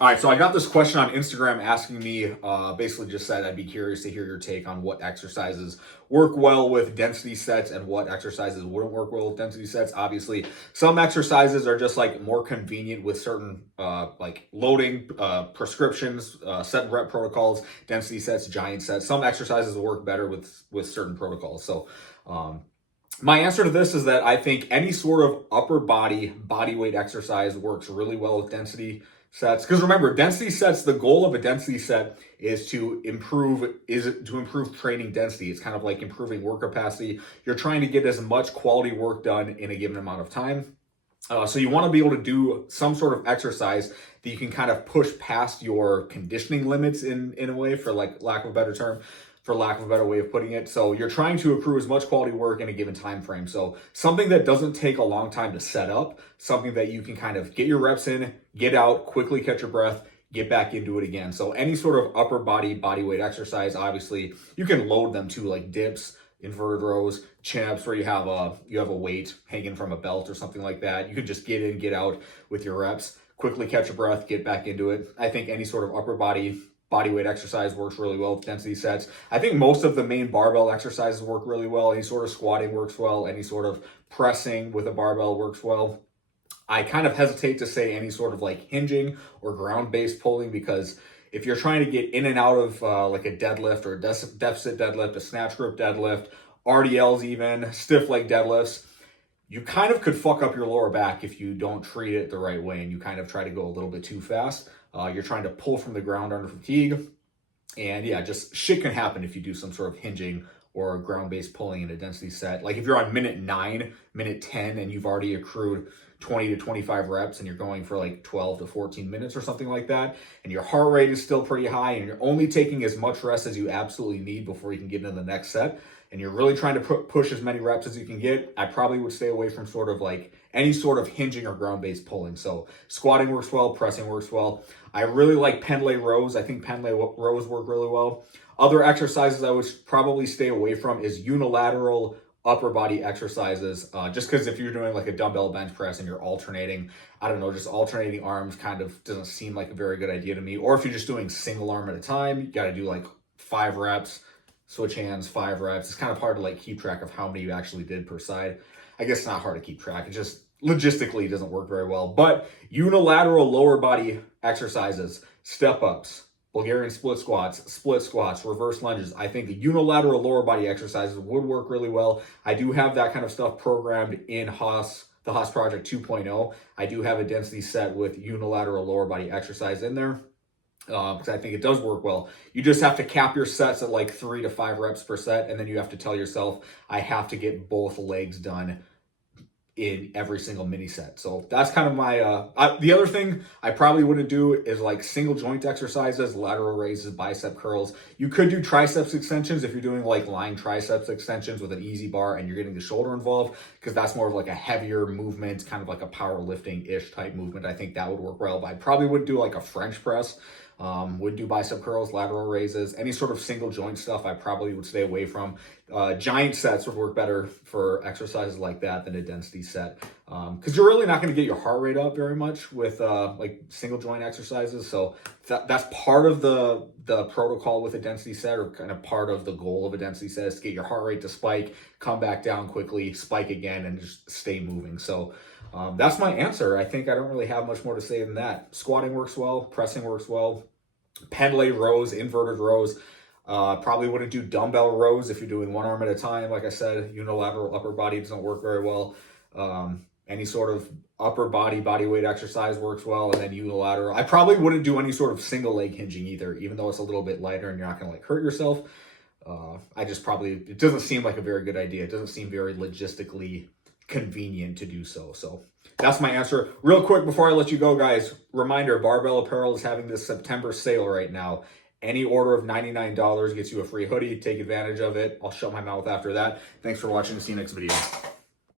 All right, so I got this question on Instagram asking me, basically just said I'd be curious to hear your take on what exercises work well with density sets and what exercises wouldn't work well with density sets. Obviously, some exercises are just like more convenient with certain like loading prescriptions, set rep protocols, density sets, giant sets. Some exercises work better with certain protocols. So my answer to this is that I think any sort of upper body weight exercise works really well with density sets. Because remember, density sets, the goal of a density set is to improve training density. It's kind of like improving work capacity. You're trying to get as much quality work done in a given amount of time. So you want to be able to do some sort of exercise that you can kind of push past your conditioning limits in a way, for like lack of a better term, for lack of a better way of putting it. So you're trying to accrue as much quality work in a given time frame. So something that doesn't take a long time to set up, something that you can kind of get your reps in, get out, quickly catch your breath, get back into it again. So any sort of upper body weight exercise, obviously you can load them to like dips, inverted rows, chin-ups, where you have a weight hanging from a belt or something like that. You can just get in, get out with your reps, quickly catch your breath, get back into it. I think any sort of upper body weight exercise works really well with density sets. I think most of the main barbell exercises work really well. Any sort of squatting works well. Any sort of pressing with a barbell works well. I kind of hesitate to say any sort of like hinging or ground-based pulling, because if you're trying to get in and out of like a deadlift or a deficit deadlift, a snatch grip deadlift, RDLs even, stiff leg deadlifts, you kind of could fuck up your lower back if you don't treat it the right way and you kind of try to go a little bit too fast. You're trying to pull from the ground under fatigue. And yeah, just shit can happen if you do some sort of hinging or ground-based pulling in a density set. Like if you're on minute 9, minute 10, and you've already accrued 20 to 25 reps and you're going for like 12 to 14 minutes or something like that, and your heart rate is still pretty high and you're only taking as much rest as you absolutely need before you can get into the next set, and you're really trying to push as many reps as you can get, I probably would stay away from sort of like any sort of hinging or ground-based pulling. So squatting works well, pressing works well. I really like pendlay rows. I think pendlay rows work really well. Other exercises I would probably stay away from is unilateral upper body exercises, just because if you're doing like a dumbbell bench press and you're alternating, I don't know, just alternating arms kind of doesn't seem like a very good idea to me. Or if you're just doing single arm at a time, you got to do like 5 reps, switch hands, 5 reps. It's kind of hard to like keep track of how many you actually did per side. I guess it's not hard to keep track. It just logistically doesn't work very well. But unilateral lower body exercises, step ups, Bulgarian split squats, reverse lunges. I think the unilateral lower body exercises would work really well. I do have that kind of stuff programmed in the Haas Project 2.0. I do have a density set with unilateral lower body exercise in there, because I think it does work well. You just have to cap your sets at like 3 to 5 reps per set, and then you have to tell yourself, I have to get both legs done in every single mini set. So that's kind of my the other thing I probably wouldn't do is like single joint exercises, lateral raises, bicep curls. You could do triceps extensions if you're doing like lying triceps extensions with an easy bar and you're getting the shoulder involved, because that's more of like a heavier movement, kind of like a powerlifting-ish type movement. I think that would work well. But I probably would do like a French press. Would do bicep curls, lateral raises, any sort of single joint stuff I probably would stay away from. Giant sets would work better for exercises like that than a density set, because you're really not going to get your heart rate up very much with like single joint exercises. So that's part of the protocol with a density set, or kind of part of the goal of a density set, is to get your heart rate to spike, come back down quickly, spike again, and just stay moving. So that's my answer. I think I don't really have much more to say than that. Squatting works well, pressing works well, pendlay rows, inverted rows. Probably wouldn't do dumbbell rows if you're doing one arm at a time. Like I said, unilateral upper body doesn't work very well. Any sort of upper body weight exercise works well, and then unilateral. I probably wouldn't do any sort of single leg hinging either, even though it's a little bit lighter and you're not going to like hurt yourself. It doesn't seem like a very good idea. It doesn't seem very logistically convenient to do so. So that's my answer. Real quick before I let you go, guys, reminder, Barbell Apparel is having this September sale right now. Any order of $99 gets you a free hoodie. Take advantage of it. I'll shut my mouth after that. Thanks for watching. See you next video.